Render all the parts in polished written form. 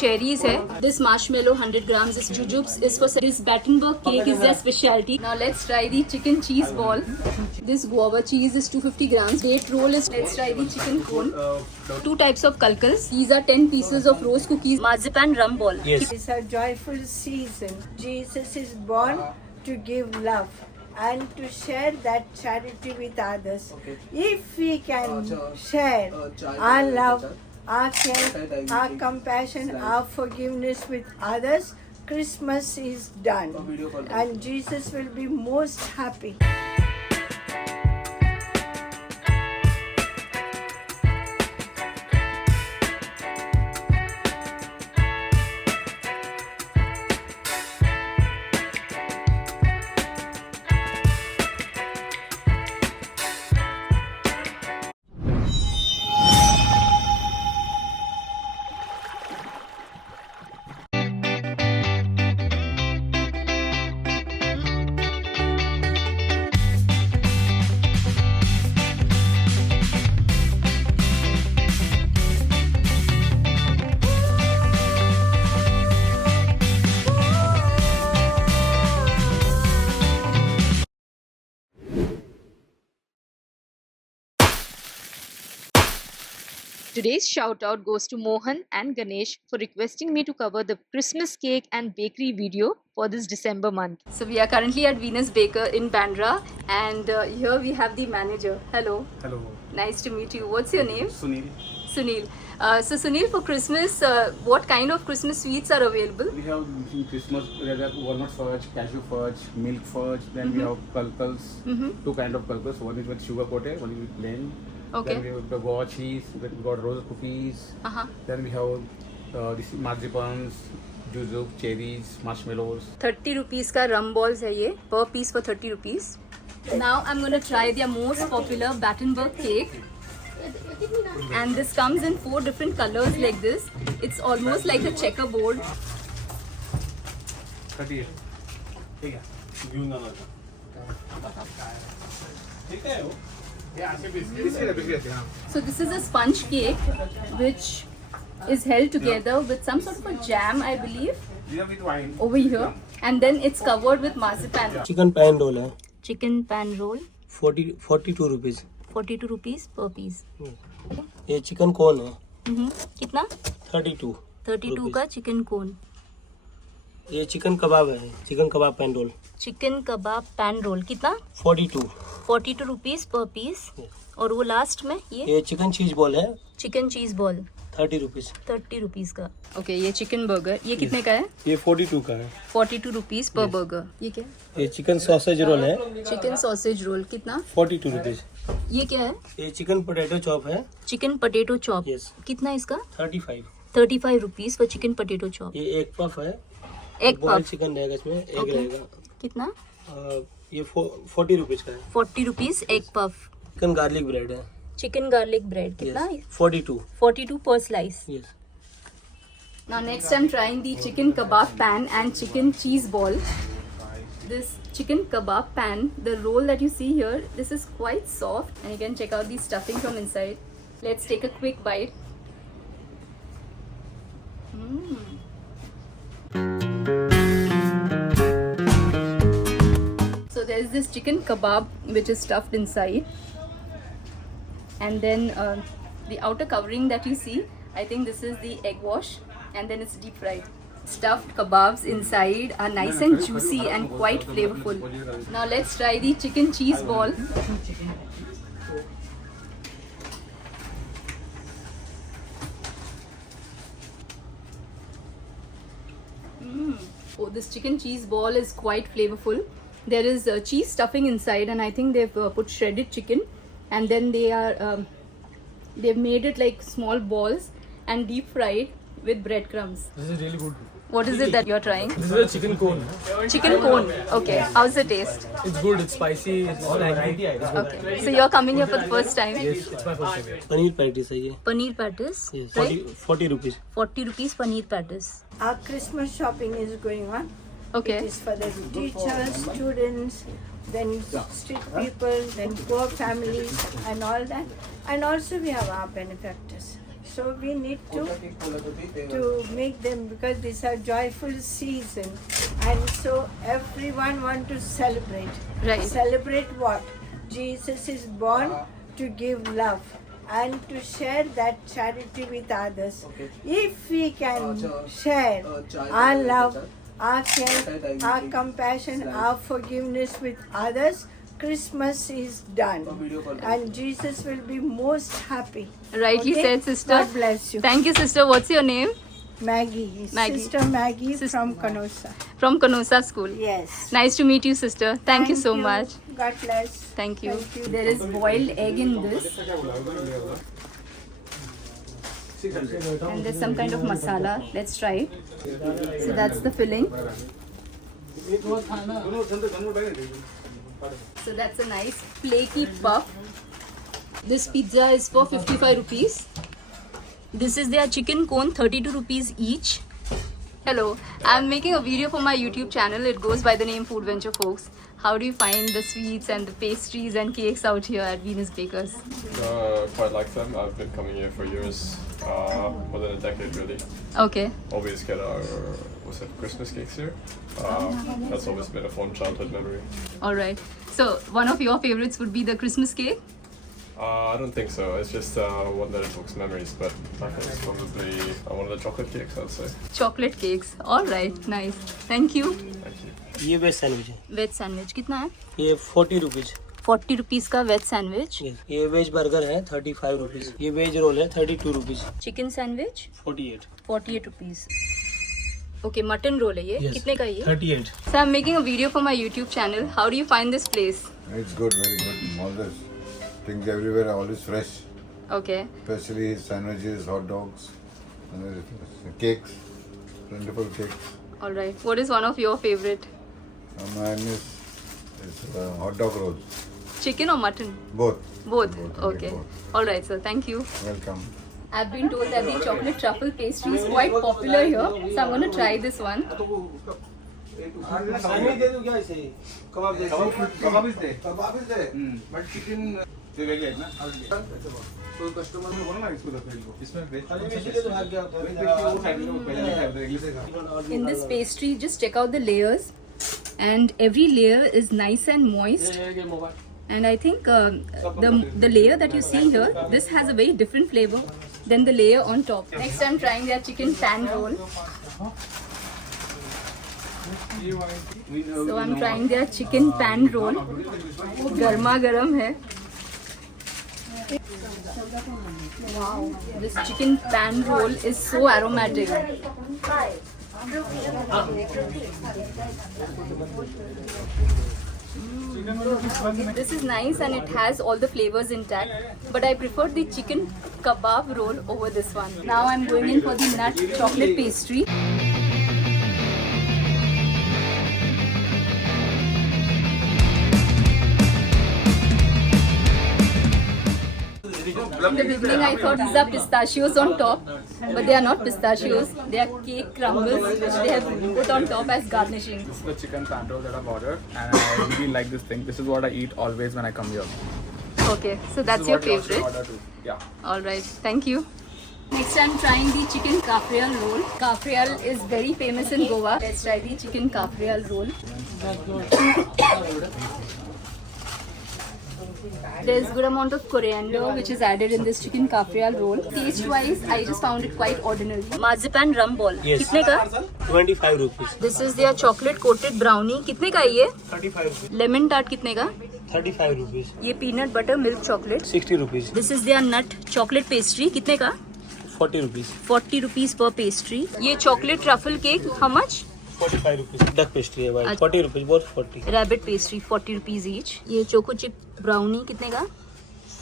cherries है. This marshmallow 100 grams is jujubes is for this Battenberg cake is their specialty. Now let's try the chicken cheese ball. This guava cheese is 250 grams. Date roll is. Let's try the chicken cone. 2 types of kalkals. These are 10 pieces of rose cookies. Marzipan rum ball. Yes. It's a joyful season. Jesus is born to give love and to share that charity with others. If we can share our love, our care, our compassion, our forgiveness with others, Christmas is done and Jesus will be most happy. Today's shout out goes to Mohan and Ganesh for requesting me to cover the Christmas cake and bakery video for this December month. So we are currently at Venus Baker in Bandra, and here we have the manager. Hello. Hello. Nice to meet you. What's your name? Sunil. Sunil. So Sunil, for Christmas, what kind of Christmas sweets are available? We have in Christmas walnut fudge, cashew fudge, milk fudge. Then we have kalkals. Two kind of kalkals. One is with sugar coated, one is with plain. Okay. Then we have the guava cheese. Then we got rose cookies. Then we have this marzipans, jujube, cherries, marshmallows. 30 rupees ka rum balls hai ye, per piece for 30 rupees. Now I'm going to try their most popular Battenberg cake. And this comes in 4 different colors like this. It's almost like a checkerboard. 38. ठीक है. घेऊन जाणार ठीक आहे हो. So this is a sponge cake which is held together with some sort of a jam, I believe, over here, and then it's covered with marzipan. Chicken pan roll है. Chicken pan roll, 42 rupees. 42 rupees per piece. ये chicken cone है. कितना? 32. 32 का chicken कोन. ये chicken कबाब है. Chicken कबाब pan role. Chicken कबाब pan role कितना? 42 rupees पर piece. और वो लास्ट में ये चिकन चीज बॉल है. Chicken cheese ball 30 rupees. 30 rupees का. ओके, ये चिकन बर्गर ये कितने का है? ये 42 का है. 42 रुपीस पर बर्गर. ये क्या? ये चिकन सॉसेज रोल है. चिकन सॉसेज रोल कितना? 42 रुपीज. ये क्या है? ये चिकन पोटैटो चॉप है. Chicken potato chop. Yes. कितना इसका? 35 rupees for chicken potato chop. ये एक पफ है. एक बॉइल्ड पफ चिकन रहेगा इसमें. एग रहेगा. कितना? ये 40 रुपीज का है. 40 रुपीस एक पफ. चिकन गार्लिक ब्रेड है. चिकन गार्लिक ब्रेड कितना? 42 per slice. Yes. Now next I'm trying the chicken kebab pan and chicken cheese ball. This chicken kebab pan, the roll that you see here, this is quite soft and you can check out the stuffing from inside. Let's take a quick bite. So there's this chicken kebab which is stuffed inside, and then the outer covering that you see, I think this is the egg wash, and then it's deep fried. Stuffed kebabs inside are nice and juicy and quite flavorful. Now let's try the chicken cheese ball. Oh, this chicken cheese ball is quite flavorful. There is cheese stuffing inside, and I think they've put shredded chicken, and then they've made it like small balls and deep fried with breadcrumbs. This is really good. What is it that you're trying? This is a chicken cone. Chicken cone. Okay. How's the taste? It's good. It's spicy. It's tangy. Okay. So you're coming here for the first time? Yes, it's my first time. Paneer patties है ये. Paneer patties. Yes. Right? 40 rupees. 40 rupees paneer patties. Our Christmas shopping is going on. Okay. It is for the teachers, students, then street people, then poor families and all that. And also we have our benefactors. So we need to make them, because these are joyful season, and so everyone want to celebrate. Right. Celebrate what? Jesus is born to give love and to share that charity with others. If we can share our love, our care, our compassion, our forgiveness with others, Christmas is done, and Jesus will be most happy. Rightly Okay? said, sister. God bless you. Thank you, sister. What's your name? Maggie, Maggie. Sister Maggie from Canossa. From Canossa School. Yes. Nice to meet you, sister. Thank you so much. God bless. Thank you. Thank you. There is boiled egg in this, and there's some kind of masala. Let's try it. So that's the filling. So that's a nice flaky puff. This pizza is for 55 rupees. This is their chicken cone, 32 rupees each. Hello, I'm making a video for my YouTube channel. It goes by the name Food Venture Folks. How do you find the sweets and the pastries and cakes out here at Venus Bakers? Quite like them. I've been coming here for years, more than a decade really. Okay. Always get our Christmas cakes here. That's always been a fun childhood memory. All right. So one of your favorites would be the Christmas cake. I don't think so. It's just one that evokes memories, but I think it's probably one of the chocolate cakes, I'd say. Chocolate cakes. All right. Nice. Thank you. Thank you. ये veg sandwich है, Veg sandwich कितना है? ये 40 rupees. 40 rupees का veg sandwich. ये veg burger है 35 rupees. ये veg roll है 32 rupees. Chicken sandwich 48। 48 rupees. Okay, mutton roll है ये. Yes. कितने का है ये? 38। So I'm making a video for my YouTube channel. How do you find this place? It's good, very good. All this things everywhere are always fresh, Okay. especially sandwiches, hot dogs, and cakes, plentiful cakes. All right. What is one of your favorite? Mine is hot dog rolls. Chicken or mutton? Both. Both. Both, Okay. both. All right, sir. Thank you. Welcome. I've been told that the chocolate truffle pastry is quite popular here, so I'm going to try this one. Sandwich दे दूं क्या इसे? कबाब दे दूं? कबाब is there. But chicken ते वेगळे आहेत ना. तो कस्टमर को बोला ना इसको दफेल को. इसमें वेज अरे वैसे दे दो भाग गया तो वो खाएंगे वो पहले नहीं खाए थे English In this pastry, just check out the layers, and every layer is nice and moist. And I think the layer that you see here, this has a very different flavor than the layer on top. Next, I'm trying their chicken pan roll. So I'm trying their chicken pan roll. Garma garam hai. Wow, this chicken pan roll is so aromatic. This is nice and it has all the flavors intact, but I prefer the chicken kebab roll over this one. Now I'm going in for the nut chocolate pastry. In the beginning I thought these are pistachios on top, but they are not pistachios. They are cake crumbles which they have put on top as garnishing. This is the chicken pan roll that I've ordered, and I really like this thing. This is what I eat always when I come here. Okay, so that's your favorite. Order too. Yeah. Alright, thank you. Next I'm trying the chicken kafrial roll. Kafrial is very famous in Goa. Let's try the chicken kafrial roll. There's good amount of coriander which is added in this chicken kafrial roll. Taste wise, I just found it quite ordinary. Marzipan rum ball. Yes. कितने का? 25 rupees. This is their chocolate coated brownie. कितने का है ये? 35 rupees. Lemon tart कितने का? 35 rupees. ये peanut butter milk chocolate. 60 rupees. This is their nut chocolate pastry. कितने का? 40 रुपीज। 40 rupees per pastry. ये chocolate truffle cake, how much? 45 rupees. Duck pastry है भाई, 40 rupees, both 40। Rabbit pastry, 40 rupees each. ये choco chip brownie कितने का?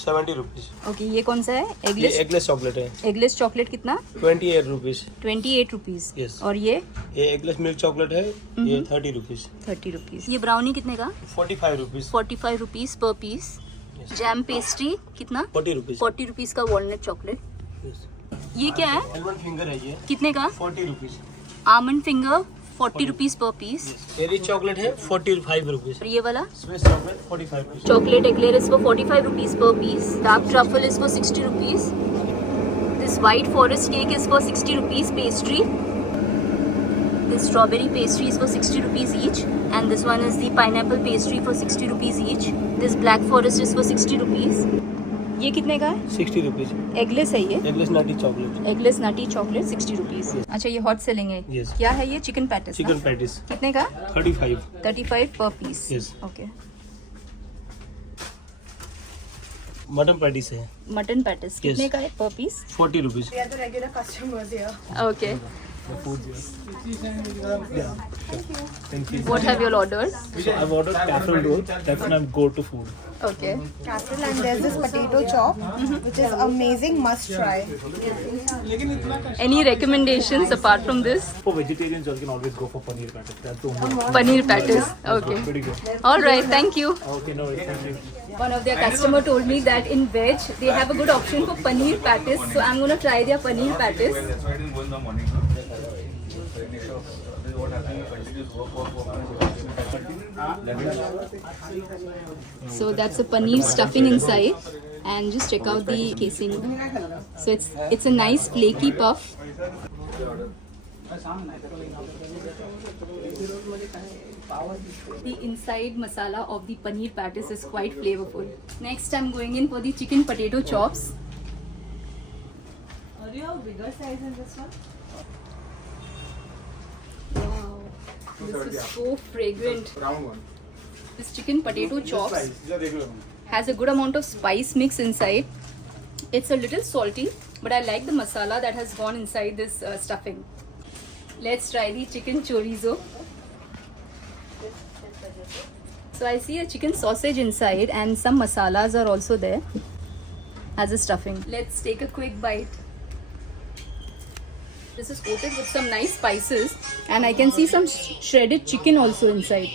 70 rupees. Okay, ये कौन सा है? ये Eggless. एगलेस चॉकलेट है, Eggless chocolate कितना? 28 रुपीज। 28 rupees. Yes. और ये ये एगलेस मिल्क चॉकलेट है, ये 30 रुपीज। 30 rupees. ये brownie कितने का? 45 rupees. 45 rupees per piece. Jam pastry कितना? 40 रुपीज। 40 rupees का walnut chocolate. ये क्या है? एलमंड फिंगर है ये, कितने का? 40 rupees. Almond finger 40 rupees per piece. ये रिच चॉकलेट है 45 रुपीज। और ये वाला? Swiss chocolate 45 rupees. Chocolate eclair is for 45 rupees per piece. Dark truffle is for 60 rupees. This white forest cake is for 60 rupees pastry. This strawberry pastry is for 60 rupees each, and this one is the pineapple pastry for 60 rupees each. This black forest is for 60 rupees. ये कितने का है? 60 rupees. Eggless है ये. Eggless nutty chocolate. Eggless nutty chocolate 60 rupees. अच्छा, ये hot selling है. Yes. क्या है ये? Chicken patties. Chicken patties. कितने का? 35. 35 per piece. Yes. Okay. Mutton patties है. मटन पैटिस कितने का है per piece? 40 rupees. We are the regular customers here. Okay. Thank you. What have you all ordered? So I've ordered casserole roll. That's my go-to food. Okay. Casserole, and there's this potato chop, which is amazing, must try. Any recommendations apart from this? For vegetarians, you can always go for paneer patties. That's the only one. Paneer patties. Okay. Pretty good. All right. Thank you. Okay, no worries. Thank you. One of their customer told me that in veg they have a good option for paneer patties. So I'm gonna try their paneer patties. So that's a paneer stuffing inside, and just check out the casing. So it's a nice flaky puff. The inside masala of the paneer patties is quite flavorful. Next, I'm going in for the chicken potato chops. Do you have bigger size in this one? Wow, this is so fragrant. This chicken potato chops has a good amount of spice mix inside. It's a little salty, but I like the masala that has gone inside this stuffing. Let's try the chicken chorizo. So I see a chicken sausage inside, and some masalas are also there as a stuffing. Let's take a quick bite. This is coated with some nice spices, and I can see some shredded chicken also inside.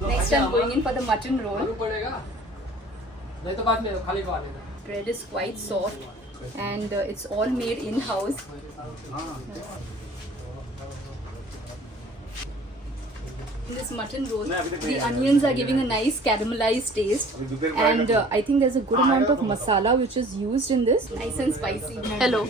Next, I'm going in for the mutton roll. Bread is quite soft, and it's all made in-house. In this mutton roll, the onions are giving a nice caramelized taste, and I think there's a good amount of masala which is used in this. Nice and spicy. Hello,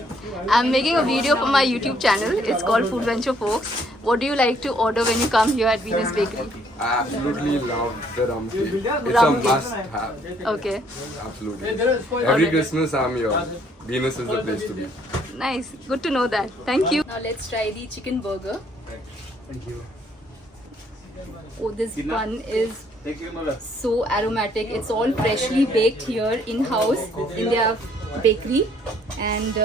I'm making a video for my YouTube channel. It's called Food Venture Folks. What do you like to order when you come here at Venus Bakery? I absolutely love the rum cake. It's Rum a cake. must have. Okay, Absolutely. Every Christmas I'm here. Venus is the place to be. nice. Good to know that. Thank you. Now let's try the chicken burger. Thank you. Oh, this bun is so aromatic. It's all freshly baked here in-house in their bakery. And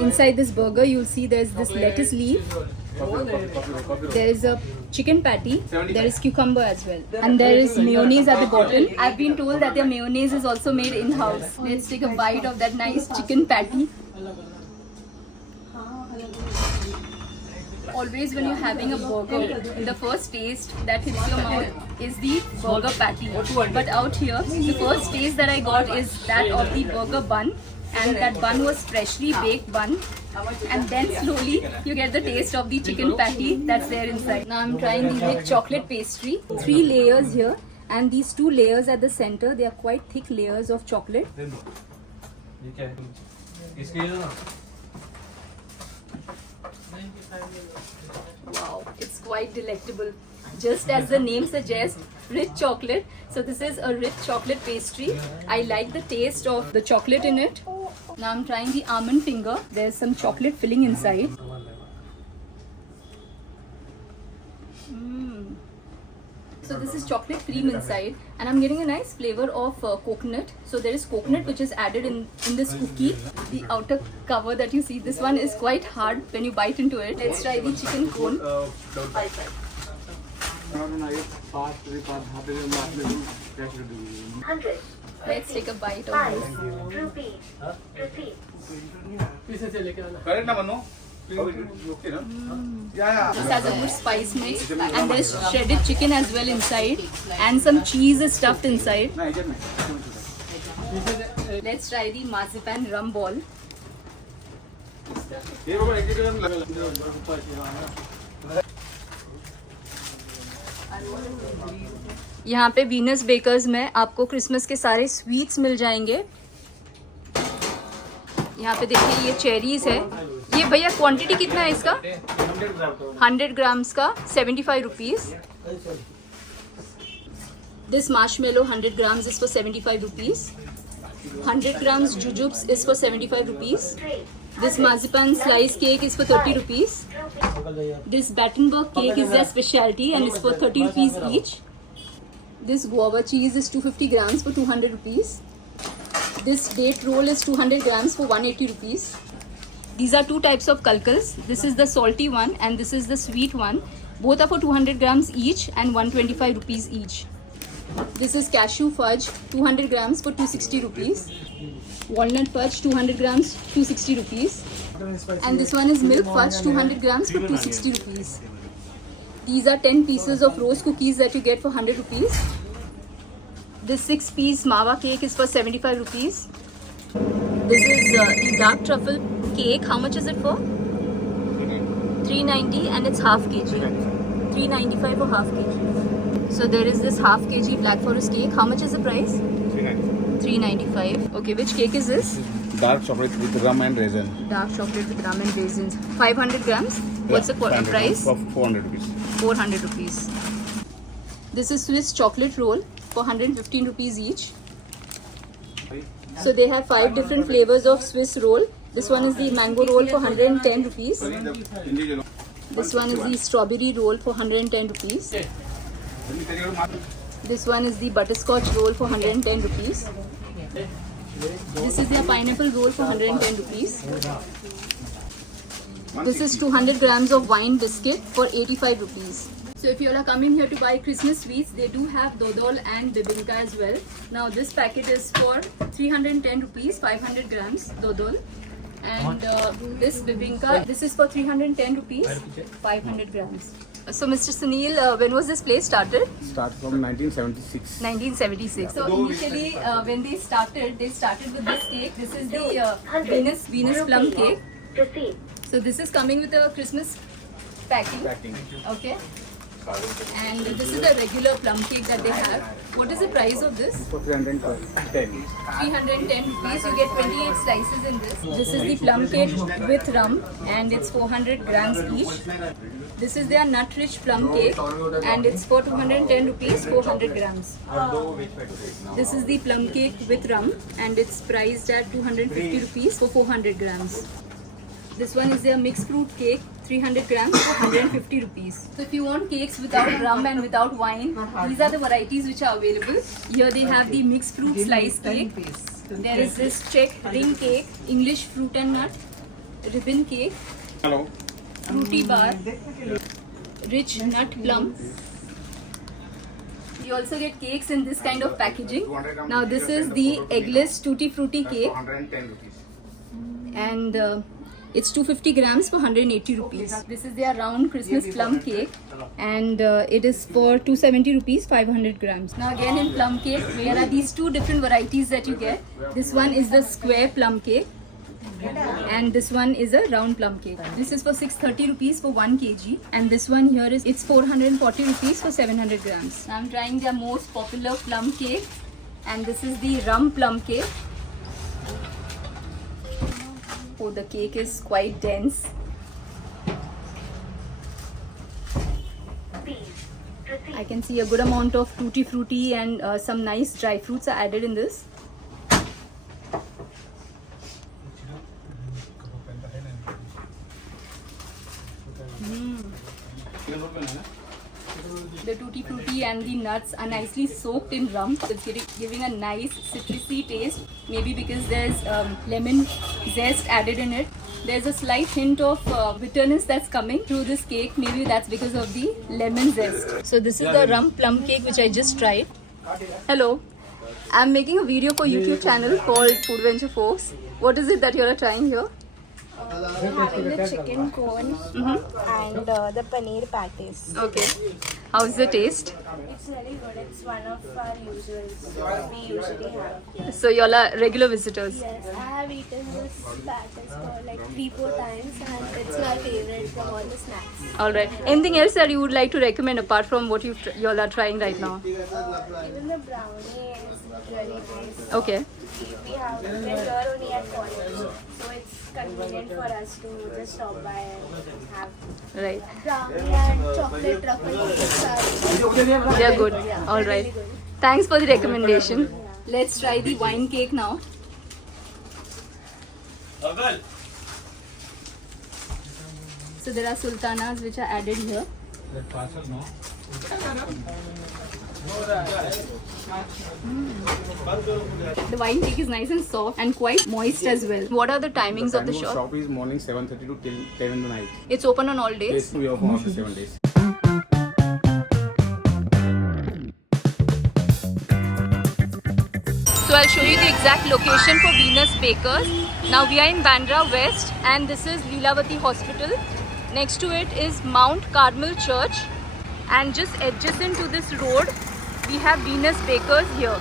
inside this burger, you'll see there's this lettuce leaf. There is a chicken patty. There is cucumber as well. And there is mayonnaise at the bottom. I've been told that their mayonnaise is also made in-house. Let's take a bite of that nice chicken patty. Always when you're having a burger, the first taste that hits your mouth is the burger patty. But out here, the first taste that I got is that of the burger bun, and that bun was freshly baked bun. And then slowly you get the taste of the chicken patty that's there inside. Now I'm trying the rich chocolate pastry. 3 layers here, and these 2 layers at the center, they are quite thick layers of chocolate. Wow, it's quite delectable. Just as the name suggests, rich chocolate. So this is a rich chocolate pastry. I like the taste of the chocolate in it. Now I'm trying the almond finger. There's some chocolate filling inside. So this is chocolate cream inside, and I'm getting a nice flavor of coconut. So there is coconut which is added in this cookie. The outer cover that you see, this one is quite hard when you bite into it. Let's try the chicken cone. Let's take a bite of this. This has a good spice mix, and there's shredded chicken as well inside, and some cheese is stuffed inside. Let's try the marzipan rum ball. यहाँ पे Venus bakers में आपको Christmas के सारे sweets मिल जाएंगे. यहाँ पे देखिए ये चेरीज है। ये भैया क्वांटिटी कितना है इसका? 100 ग्राम्स का 75 rupees. This marshmallow 100 grams is for 75 rupees. 100 grams jujubes is for 75 rupees. This marzipan slice cake is for 30 rupees. This Battenberg cake is their specialty and is for 30 rupees each. This guava cheese is 250 grams for 200 rupees. This date roll is 200 grams for 180 rupees. These are two types of kalkals. This is the salty one and this is the sweet one. Both are for 200 grams each and 125 rupees each. This is cashew fudge 200 grams for 260 rupees. Walnut fudge 200 grams 260 rupees. And this one is milk fudge 200 grams for 260 rupees. These are 10 pieces of rose cookies that you get for 100 rupees. This 6-piece mawa cake is for 75 rupees. This is the dark truffle cake. How much is it for? 390 and it's half kg. 395 for half kg. So there is this half kg black forest cake. How much is the price? 395. Okay, which cake is this? Dark chocolate with rum and raisin. Dark chocolate with rum and raisins. 500 grams. What's the price? For 400 rupees. 400 rupees. This is Swiss chocolate roll for 115 rupees each. So they have 5 different flavors of Swiss roll. This one is the mango roll for 110 rupees. This one is the strawberry roll for 110 rupees. This one is the butterscotch roll for 110 rupees. This is their pineapple roll for 110 rupees. This is 200 grams of wine biscuit for 85 rupees. So if you all are coming here to buy Christmas sweets, they do have dodol and bibinka as well. Now this packet is for 310 rupees, 500 grams dodol. And this bibinka, this is for 310 rupees, 500 grams. So Mr. Sunil, when was this place started? Start from 1976. 1976. So initially when they started with this cake. This is the Venus plum cake. So this is coming with a Christmas packing. Okay. And this is the regular plum cake that they have. What is the price of this? For 310. 310 rupees. You get 28 slices in this. This is the plum cake with rum and it's 400 grams each. This is their nut-rich plum cake and it's for 210 rupees, 400 grams. This is the plum cake with rum and it's priced at 250 rupees for 400 grams. This one is their mixed fruit cake, 300 grams for 150 rupees. So if you want cakes without rum and without wine, these are the varieties which are available. Here they have the mixed fruit slice cake. There is this Czech ring cake, English fruit and nut, ribbon cake, fruity bar, rich nut plum. You also get cakes in this kind of packaging. Now this is the eggless tutti frutti cake. 110 rupees. And it's 250 grams for 180 rupees. This is their round Christmas plum cake and it is for 270 rupees, 500 grams. Now again in plum cake, there are these 2 different varieties that you get. This one is the square plum cake and this one is a round plum cake. This is for 630 rupees for 1 kg and this one here is, it's 440 rupees for 700 grams. Now I'm trying their most popular plum cake and this is the rum plum cake. Oh, the cake is quite dense. I can see a good amount of tutti frutti and some nice dry fruits are added in this. The tutti frutti and the nuts are nicely soaked in rum. It's giving a nice citrusy taste. Maybe because there's lemon zest added in it. There's a slight hint of bitterness that's coming through this cake. Maybe that's because of the lemon zest. So this is the rum plum cake which I just tried. Hello. I'm making a video for YouTube channel called Food Venture Folks. What is it that you're trying here? We're having the chicken cone and the paneer patties. Okay. How's the taste? It's very good. It's one of our usuals. We usually have. So y'all are regular visitors? Yes, I have eaten this patties for like 3-4 times and it's my favorite from all the snacks. Alright. Anything else that you would like to recommend apart from what y'all are trying right now? Even the brownie is really nice. Okay. We have it here only at college. So convenient for us to just stop by and have Right. brownie and chocolate truffle cakes are They are good. yeah, All they're right. really good. Thanks for the recommendation. Let's try the wine cake now. So there are sultanas which are added here. The wine cake is nice and soft and quite moist as well. What are the timings of the Timing shop? is morning 7:30 to till 10 in the night. It's open on all days. Yes, we open after 7 days. So I'll show you the exact location for Venus Bakers. Now we are in Bandra West and this is Leelavati Hospital. Next to it is Mount Carmel Church and just adjacent to this road we have Venus Bakers here.